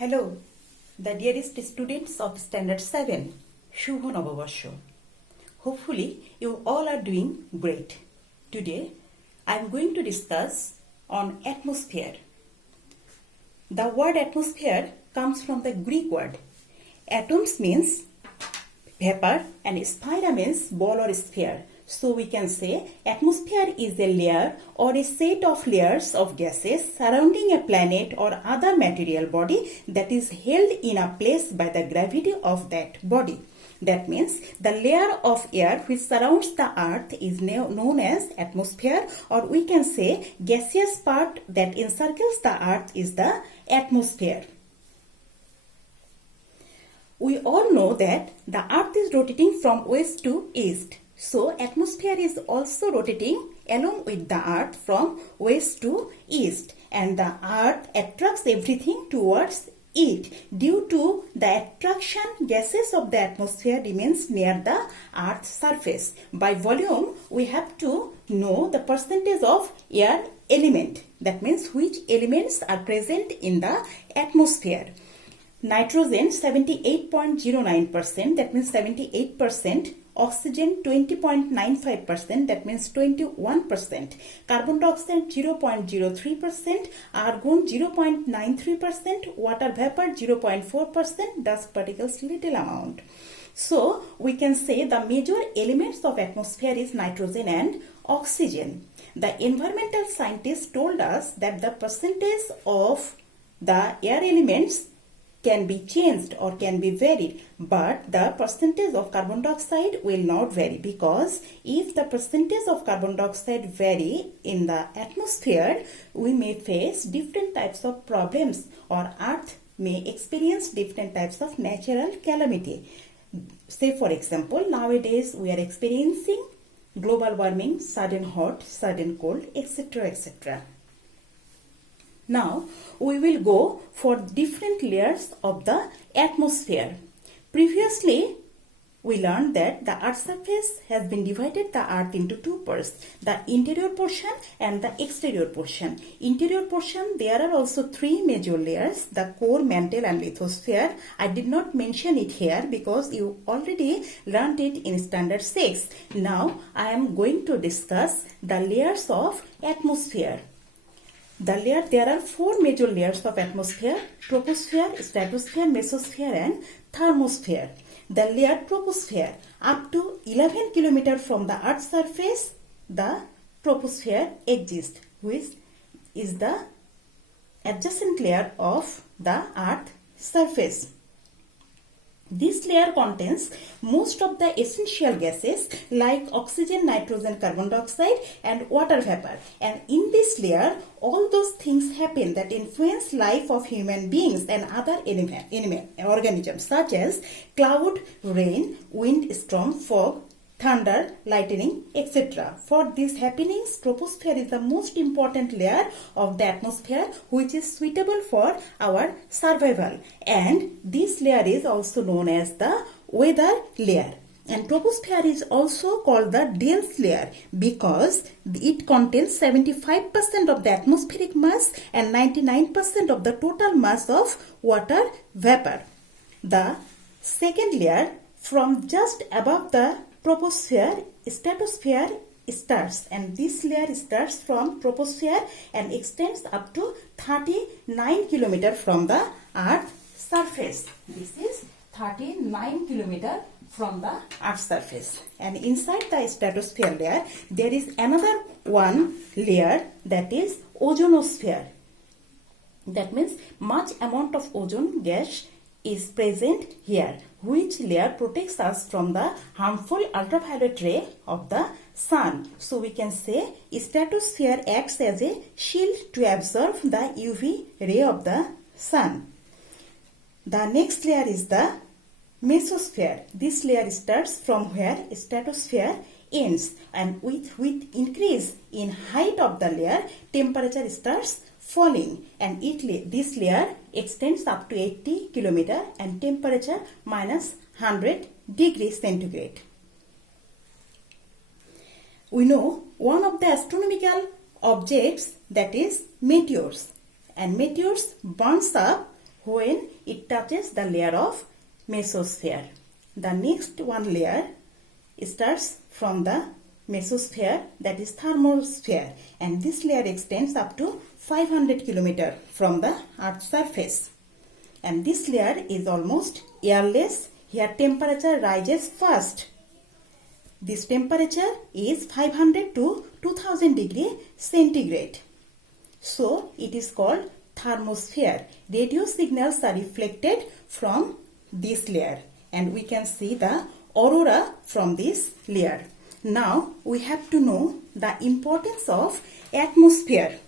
Hello, the dearest students of Standard 7, Shubho Noboborsho. Hopefully, you all are doing great. Today, I am going to discuss on atmosphere. The word atmosphere comes from the Greek word. Atoms means vapor and sphaira means ball or sphere. So we can say atmosphere is a layer or a set of layers of gases surrounding a planet or other material body that is held in a place by the gravity of that body. That means the layer of air which surrounds the earth is known as atmosphere, or we can say gaseous part that encircles the earth is the atmosphere. We all know that the earth is rotating from west to east. So atmosphere is also rotating along with the earth from west to east, and the earth attracts everything towards it. Due to the attraction, gases of the atmosphere remains near the earth's surface. By volume, we have to know the percentage of air element. That means which elements are present in the atmosphere. Nitrogen 78.09%, that means 78%. Oxygen 20.95%, that means 21%. Carbon dioxide 0.03%. Argon 0.93%. Water vapor 0.4%. Dust particles little amount. So we can say the major elements of atmosphere is nitrogen and oxygen. The environmental scientists told us that the percentage of the air elements can be changed or can be varied, but the percentage of carbon dioxide will not vary, because if the percentage of carbon dioxide vary in the atmosphere, we may face different types of problems, or earth may experience different types of natural calamity. Say for example, nowadays we are experiencing global warming, sudden hot, sudden cold, etc. etc. Now, we will go for different layers of the atmosphere. Previously, we learned that the Earth's surface has been divided the Earth into two parts, the interior portion and the exterior portion. Interior portion, there are also three major layers, the core, mantle and lithosphere. I did not mention it here because you already learned it in Standard 6. Now, I am going to discuss the layers of atmosphere. There are four major layers of atmosphere: troposphere, stratosphere, mesosphere and thermosphere. The layer troposphere, up to 11 km from the Earth's surface, the troposphere exists, which is the adjacent layer of the Earth's surface. This layer contains most of the essential gases like oxygen, nitrogen, carbon dioxide and water vapor. And in this layer, all those things happen that influence life of human beings and other organisms, such as cloud, rain, wind, storm, fog, thunder, lightning, etc. For these happenings, troposphere is the most important layer of the atmosphere, which is suitable for our survival. And this layer is also known as the weather layer. And troposphere is also called the dense layer because it contains 75% of the atmospheric mass and 99% of the total mass of water vapor. The second layer, from just above the troposphere, stratosphere starts, and this layer starts from troposphere and extends up to 39 km from the Earth's surface. This is 39 km from the Earth's surface. And inside the stratosphere layer, there is another one layer, that is ozonosphere. That means much amount of ozone gas is present here, which layer protects us from the harmful ultraviolet ray of the sun. So we can say stratosphere acts as a shield to absorb the UV ray of the sun. The next layer is the mesosphere. This layer starts from where stratosphere ends, and with increase in height of the layer, temperature starts falling, and this layer extends up to 80 km and temperature minus 100 degrees centigrade. We know one of the astronomical objects, that is meteors, and meteors burns up when it touches the layer of mesosphere. The next one layer starts from the mesosphere, that is thermosphere, and this layer extends up to 500 km from the Earth's surface. And this layer is almost airless. Here temperature rises fast. This temperature is 500 to 2000 degree centigrade. So it is called thermosphere. Radio signals are reflected from this layer and we can see the aurora from this layer. Now we have to know the importance of atmosphere.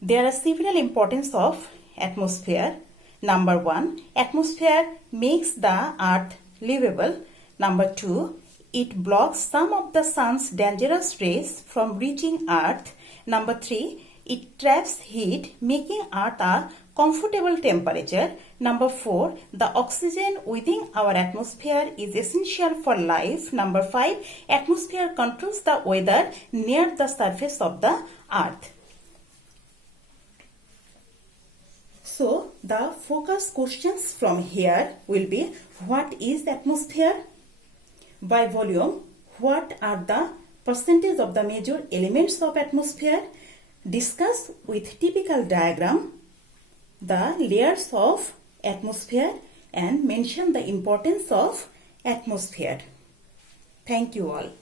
There are several importance of atmosphere. Number 1, atmosphere makes the earth livable. Number 2, it blocks some of the sun's dangerous rays from reaching earth. Number 3, it traps heat, making earth a comfortable temperature. Number 4, the oxygen within our atmosphere is essential for life. Number 5, atmosphere controls the weather near the surface of the earth. So, the focus questions from here will be: what is atmosphere? By volume, what are the percentage of the major elements of atmosphere? Discuss with typical diagram the layers of atmosphere and mention the importance of atmosphere. Thank you all.